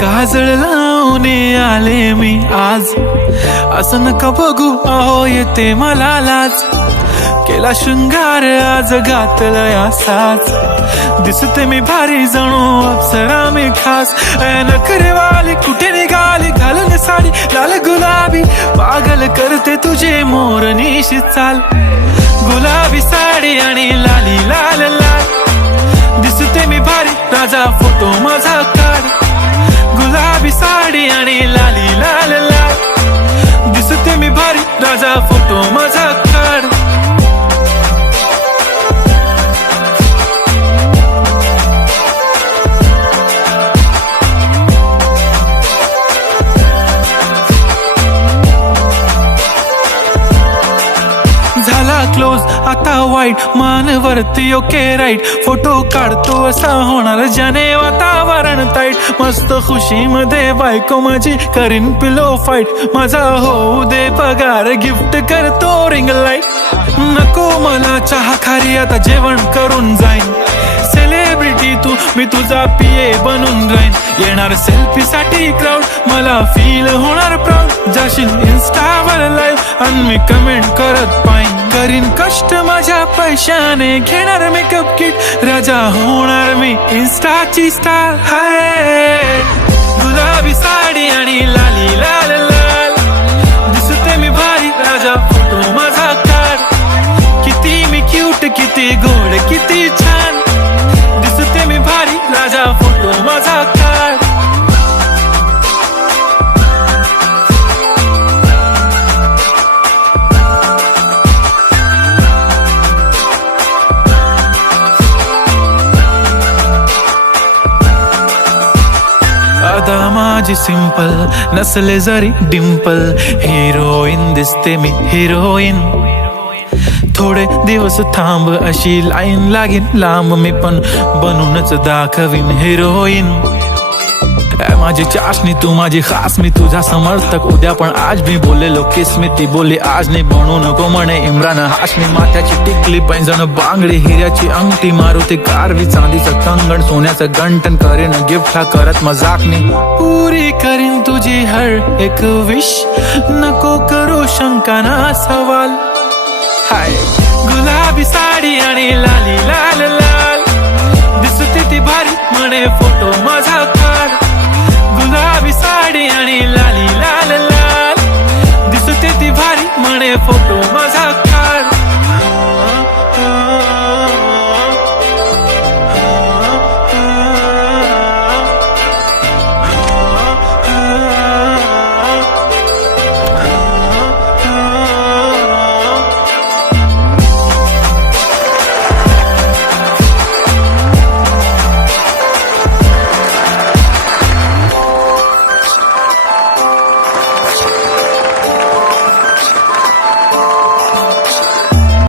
काजळ लावून आले मी आज, असं नका बघू अहो येते मला लाज. केला शृंगार आज घातलाय असाच, दिसते मी भारी जणू अप्सरा मी खास. नखरेवाली कुठे निघाली घालून साडी लाल गुलाबी, पागल करते तुझे मोरनीशी चाल. गुलाबी साडी आणि लाली लाल लाल, दिसते मी भारी राजा फोटो माझा काढ. गुलाबी साडी आणि लाली लाल लाल, दिसते मी भारी राजा फोटो माझा काढ. झाला क्लोज आता वाईट, मान वरती ओके राईट. फोटो काढतो असा होणार ज्याने वातावरण ताईट. मस्त खुशी मध्ये बायको माझी करीन पिलो फाईट. माझा होऊ दे पगार गिफ्ट करतो रिंग लाईट. नको मला चहा खारी आता जेवण करून जाईन. सेलिब्रिटी तू मी तुझा पिये बनून राहीन. येणार सेल्फी साठी क्राऊड मला फील होणार प्राऊड. जाशील इन्स्टावर लाईव्ह आणि मी कमेंट करत पाईन. करीन कष्ट माझ्या पैशाने घेणार मेकअप किट. राजा होणार मी इन्स्टाची स्टार. हाय गुलाबी साडी आणि लाली लाल लाल, दिसते मी भारी राजा फोटो माझा काढ. किती मी क्यूट किती गोड किती छान, दिसते मी भारी राजा फोटो माझा काढ. आता माझी सिंपल नसले जरी डिंपल, हिरोईन दिसते मी हिरोईन. थोडे दिवस थांब अशी लाईन लागेल लांब, मी पण बनूनच दाखवीन हिरोईन. माझी चाशनी तू माझी खास, मी तुझा समर्थक उद्या पण आज मी बोलेलो किस मी ती बोली आज नाही. बनू नको म्हणे इम्रान हाशमी. माथ्याची टिकली पैंजण बांगडी हिऱ्याची अंगठी, मारुती कारवी चांदीचं कंगण सोन्याचं गंटन. करीन गिफ्ट हा करत मजाकनी, पुरी करीन तुझी हर एक विश. नको करू शंका ना सवाल. हाय गुलाबी साडी आणि लाली लाल लाल, दिसते ती भारी म्हणे फोटो माझा काढ. गुलाबी साडी आणि लाली लाल लाल, दिसते ती भारी म्हणे फोटो